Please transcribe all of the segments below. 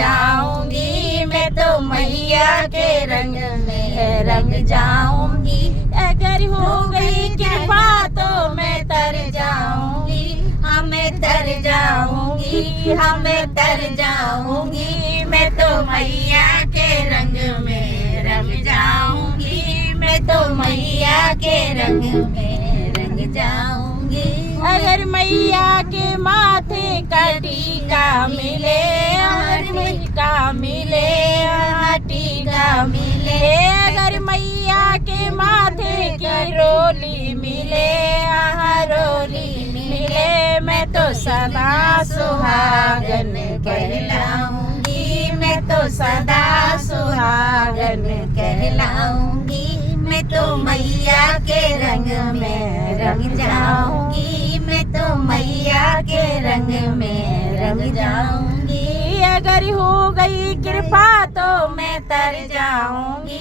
जाऊंगी, मैं तो मैया के रंग में रंग जाऊंगी। अगर हो गई कृपा तो मैं तर जाऊंगी, हाँ मैं तर जाऊंगी, हाँ मैं तर जाऊंगी। मैं तो मैया के रंग में रंग जाऊंगी, मैं तो मैया के रंग में रंग जाऊंगी। अगर मैया के माथे का टीका मिले, अगर मैया मिले टीका मिले, अगर मैया के माथे की रोली मिले, रोली मिले, मैं तो सदा सुहागन कहलाऊंगी, मैं तो सदा सुहागन कहलाऊंगी। मैं तो मैया के रंग में रंग जाऊंगी, मैं तो मैया के रंग में रंग जाऊंगी। अगर हो गई कृपा तो मैं तर जाऊंगी,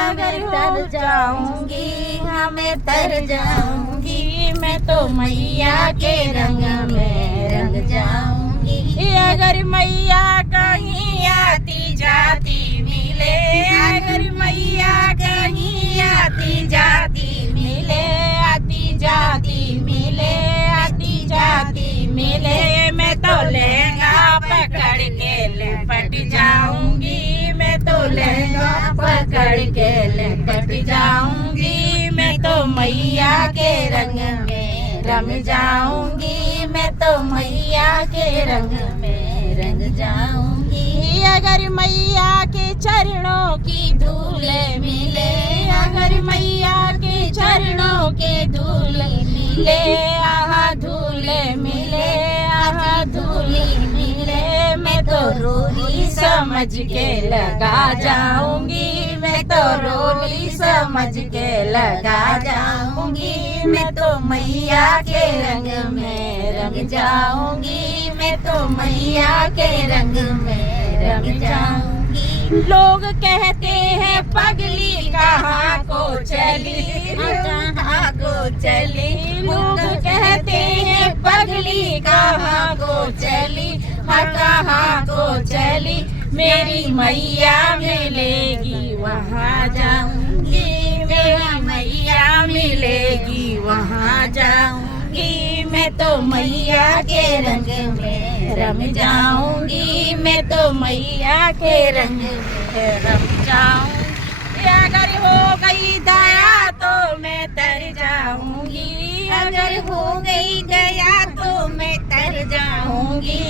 अगर हो जाऊंगी हाँ मैं तर जाऊंगी। मैं तो मैया के रंग में रंग जाऊंगी। अगर मैया कहीं आती जाती मिले, अगर मैया कहीं आती जाती मिले, आती जाती मिले, आती जाती मिले, मैं तो लहंगा पकड़ के लिपट जाऊंगी, मैं तो लहंगा पकड़ के लिपट जाऊंगी। मैं तो मैया के रंग में रंग जाऊंगी, मैं तो मैया के रंग में रंग जाऊंगी। अगर मैया के चरणों की धूल मिले, अगर मैया के चरणों के धूल मिले, आहा धूल मिले, आहा धूल मिले, मैं तो रोली समझ के लगा जाऊंगी, मैं तो रोली समझ के लगा जाऊंगी। मैं तो मैया के रंग में रंग जाऊंगी, मैं तो मैया के रंग में रंग जाऊंगी। लोग कहते हैं पगली कहाँ को चली, कहाँ को चली, लोग कहते हैं पगली कहाँ को चली, हाँ कहाँ को चली। मेरी मैया मिलेगी वहाँ जाऊंगी, मेरी मैया मिलेगी वहाँ जाऊंगी। मैं तो मैया के रंग में रंग जाऊंगी, मैं तो मैया के रंग में रंग जाऊंगी। अगर हो गई दया तो मैं तर जाऊंगी, अगर हो गई दया तो मैं तर जाऊंगी,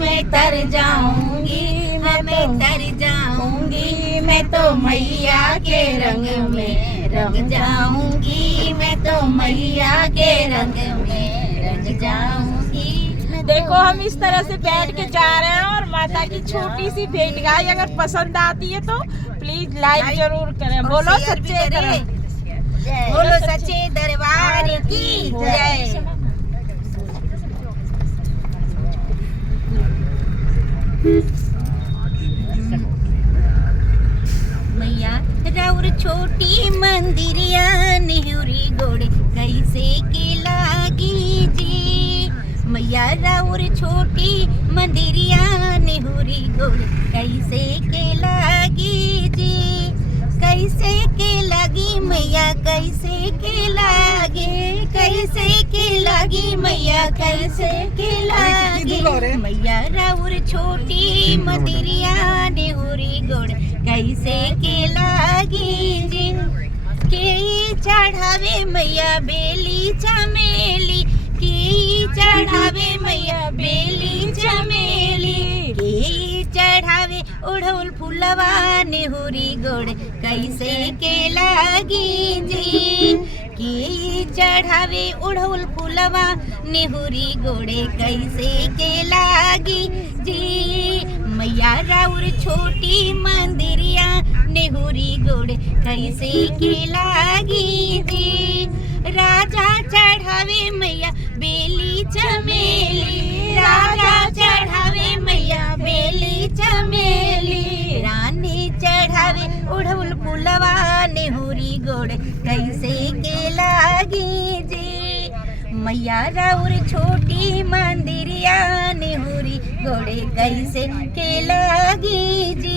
मैं तर जाऊंगी, मैं तर जाऊंगी। मैं तो मैया के रंग में रंग जाऊंगी, मैं तो मैया के रंग में रंग जाऊंगी। देखो हम इस तरह से बैठ के जा रहे हैं और माता की छोटी सी भेंट गाय अगर पसंद आती है तो प्लीज लाइक जरूर करें। बोलो सच्चे करें, बोलो सच्चे दरबार की जय। मैया राउर छोटी मंदिरिया नेहुरी गोड़े कैसे के लागी जी, मैया राउर छोटी मंदिरिया नेहुरी गोड़े कैसे के लागी जी, कैसे के लागी मैया कैसे के लागे, कैसे के लागी मैया कैसे के लागी। मैया राउर छोटी मंदिरिया नेहुरी गोड़ कैसे के लागी जी, के चढ़ावे मैया बेली चमेली, के चढ़ावे मैया बेली चमेली, के चढ़ावे उड़हुल फुलवा नेहुरी गोड़ कैसे के लागी जी, के चढ़ावे उड़हुल फुलवा नेहुरी गोड़े कैसे के लागी जी। मैया राउर छोटी मंदिरिया नेहुरी गोड़ कैसे के लागी जी, राजा चढ़ावे मैया बेली चमेली, राजा चढ़ावे मैया बेली चमेली, रानी चढ़ावे उड़हुल फुलवा नेहुरी गोड़ कैसे के लागी जी। मैया राउर छोटी मंदिरिया निहुरी गोड़े कैसे के लागी जी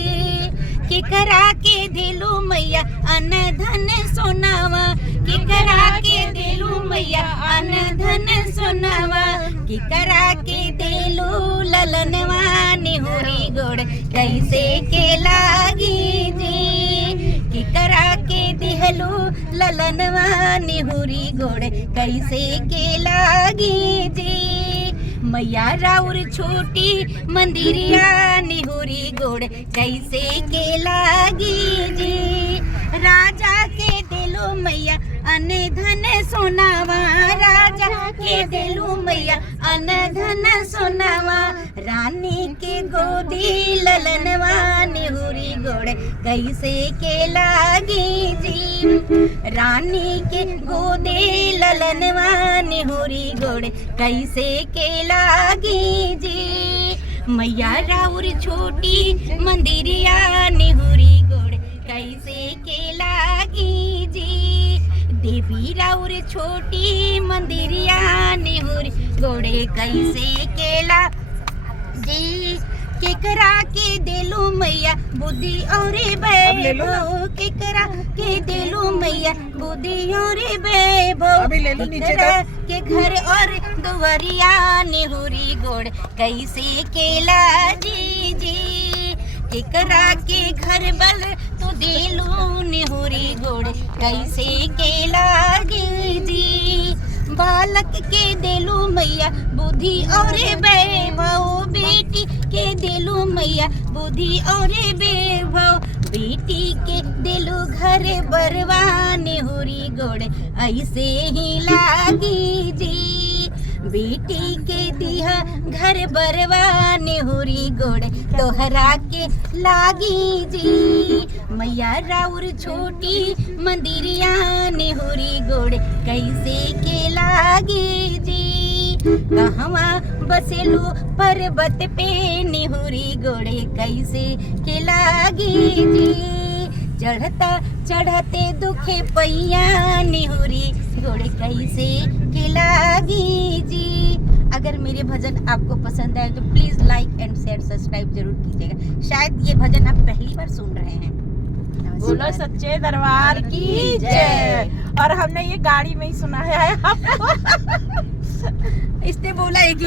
कि करा के दिलू मैया अन धन सोनावा कि करा के दिलू मैया अन धन सोनावा कि करा के दिलू ललनवा निहुरी गोड़ कैसे के लागी जी कि करा के दिहलू ललनवा निहुरी गोड़ कैसे के लागी जी मैया राउर छोटी मंदिरिया निहुरी गोड़ कैसे के लागी जी राजा के दिलो मैया अन धन सोनावा राजा के दिलो मैया अन धन सोनावा रानी के गोदी ललनवा निहुरी गोड़ कैसे के लागी जी रानी के गोदी ललनवा निहुरी गोड़ कैसे के लागी जी मैया राउर छोटी मंदिरिया निहुरी गोड़ कैसे के लागी जी देवी राउर छोटी मंदिरिया निहुरी गोड़े कैसे के लागी केकरा के दिलू मैया बुद्धि और वैभव केकरा के दिलू मैया बुद्धि और वैभव केकरा के घर और दुवरिया निहुरी गोड़ कैसे के लागी जी केकरा के घर बल तो दिलू निहुरी गोड़ कैसे के लागी जी बालक के दिलू मैया बुद्धि और वैभव बेटी के दिलू मैया बुद्धि और वैभव बेटी के दिलू घर बरवा निहुरी गोड़ ऐसे ही लागी जी बेटी के दिहा घर बरवा निहुरी गोड़ तोहरा के लागी जी मैया राउर छोटी मंदिरिया निहुरी गोड़ कैसे के लागी जी कहवा बसेलू पर्वत पे निहुरी गोड़े कैसे के लागी जी चढ़ते दुखे पैया निहुरी गोड़े कैसे के लागी जी अगर मेरे भजन आपको पसंद आए तो please like and share subscribe जरूर कीजिएगा शायद ये भजन आप पहली बार सुन रहे हैं बोलो सच्चे दरबार की जय। और हमने ये गाड़ी में ही सुना है आपको इसने बोला है कि